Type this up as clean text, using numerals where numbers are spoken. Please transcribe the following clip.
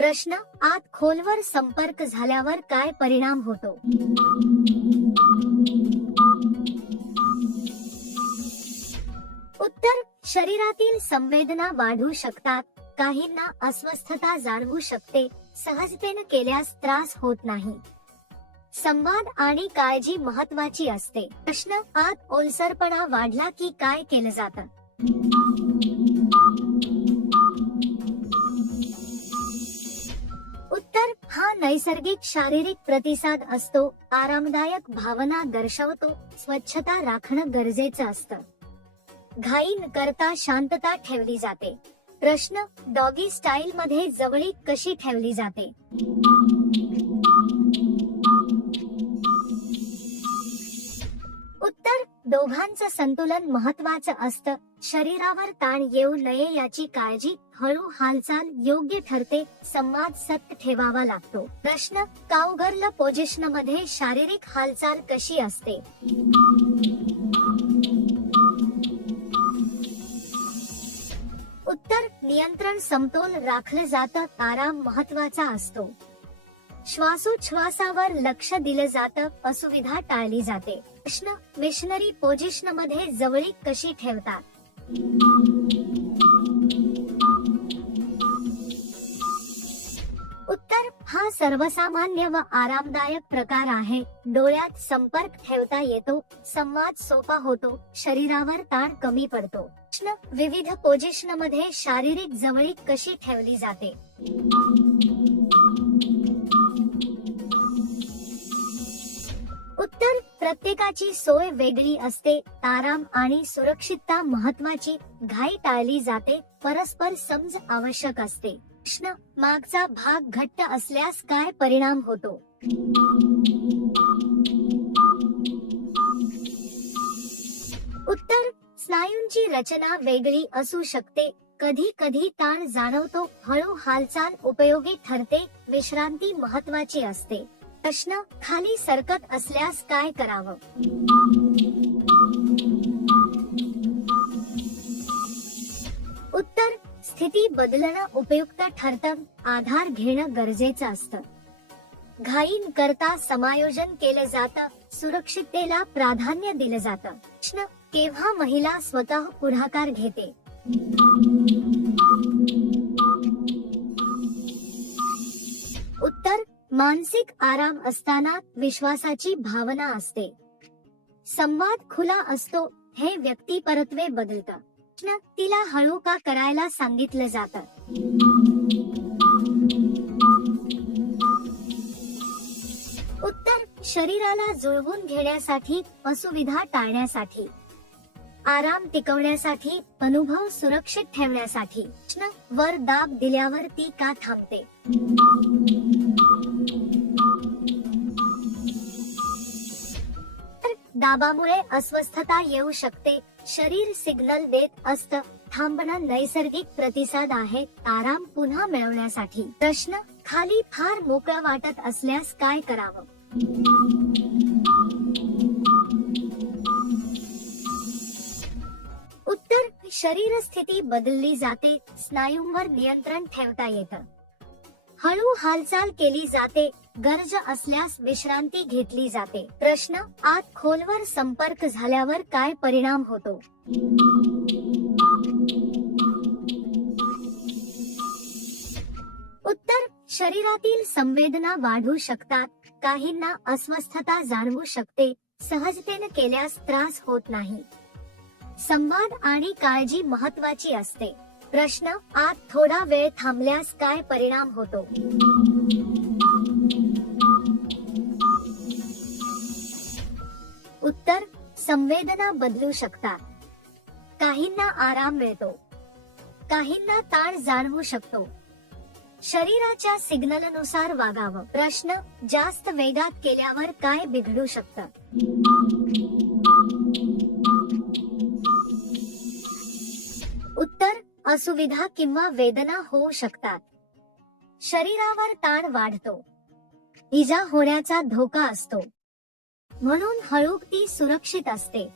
प्रश्न, आत खोलवर संपर्क झाल्यावर काय परिणाम होतो? उत्तर, शरीरातील संवेदना वाढू शकतात, काहींना अस्वस्थता जाणवू शकते, सहजतेने केल्यास त्रास होत नाही. संवाद आणि काळजी महत्वाची असते. प्रश्न, आत ओलसरपणा वाढला की काय केलं जातं? उत्तर, हा नैसर्गिक शारीरिक प्रतिसाद असतो, आरामदायक भावना दर्शवतो, स्वच्छता राखणं गरजेचं असतं. घाई न करता शांतता ठेवली जाते. प्रश्न, डॉगी स्टाईल मध्ये जवळीक कशी ठेवली जाते? उत्तर, दोघांचं संतुलन महत्वाचं असतं, शरीरावर ताण येऊ नये याची काळजी, हळू हालचाल योग्य ठरते, संवाद सतत ठेवावा लागतो. प्रश्न, काउगर्ल पोझिशन मध्ये शारीरिक हालचाल कशी असते? उत्तर, नियंत्रण समतोल राखलं जातं, आराम महत्वाचा असतो, श्वासोच्छवासावर लक्ष दिलं जातं, असुविधा टाळली जाते. प्रश्न, मिशनरी पोझिशन मध्ये जवळीक कशी ठेवतात? उत्तर, हा सर्वसामान्य व आरामदायक प्रकार आहे, डोळ्यात संपर्क ठेवता येतो, संवाद सोपा होतो, शरीरावर ताण कमी पडतो. प्रश्न, विविध पोझिशन मध्ये शारीरिक जवळीक कशी ठेवली जाते? उत्तर, प्रत्येकाची सोय वेगळी असते, आराम आणि सुरक्षितता महत्वाची, घाई टाळली जाते, परस्पर समज आवश्यक असते. प्रश्न, मागचा भाग घट्ट असल्यास काय परिणाम होतो? उत्तर, स्नायूंची रचना वेगळी असू शकते, कधी कधी ताण जाणवतो, हळू हालचाल उपयोगी ठरते, विश्रांती महत्वाची असते. प्रश्न, खाली सरकत असल्यास काय करावं? उत्तर, स्थिती बदलणं उपयुक्त ठरतं, आधार घेणं गरजेचं असतं, घाई न करता समायोजन केलं जातं, सुरक्षिततेला प्राधान्य दिलं जातं. प्रश्न, केव्हा महिला स्वतः पुढाकार घेते? उत्तर, मानसिक आराम असताना, विश्वासाची भावना असते, संवाद खुला असतो, हे व्यक्तिपरत्वे बदलतं. प्रश्न, तिला हळू का करायला सांगितलं जातं? उत्तर, शरीराला जुळवून घेण्यासाठी, असुविधा टाळण्यासाठी, आराम टिकवण्यासाठी, अनुभव सुरक्षित ठेवण्यासाठी. प्रश्न, वर दाब दिल्यावर ती का थांबते? दाबामुळे अस्वस्थता येऊ शकते, शरीर सिग्नल देत असतं, थांबणं नैसर्गिक प्रतिसाद आहे, आराम पुन्हा मिळवण्यासाठी. प्रश्न, खाली फार मोकळं वाटत असल्यास काय करावं? उत्तर, शरीर स्थिती बदलली जाते, स्नायूंवर नियंत्रण ठेवता येतं, हळू हालचाल केली जाते, गरज असल्यास विश्रांती घेतली जाते. प्रश्न, आत खोलवर संपर्क झाल्यावर काय परिणाम होतो? उत्तर, शरीरातील संवेदना वाढू शकतात, काहींना अस्वस्थता जाणवू शकते, सहजतेने केल्यास त्रास होत नाही, संवाद आणि काळजी महत्वाची असते. प्रश्न, आत थोडा वेळ थांबल्यास काय परिणाम होतो? उत्तर, संवेदना बदलू शकतात, काहींना आराम मिळतो, काहींना ताण जाणवू शकतो, शरीराच्या सिग्नलनुसार वागावं. प्रश्न, जास्त वेगात केल्यावर काय बिघडू शकतं? उत्तर, असुविधा किंवा वेदना होऊ शकतात, शरीरावर ताण वाढतो, इजा होण्याचा धोका असतो, म्हणून हळू ती सुरक्षित असते.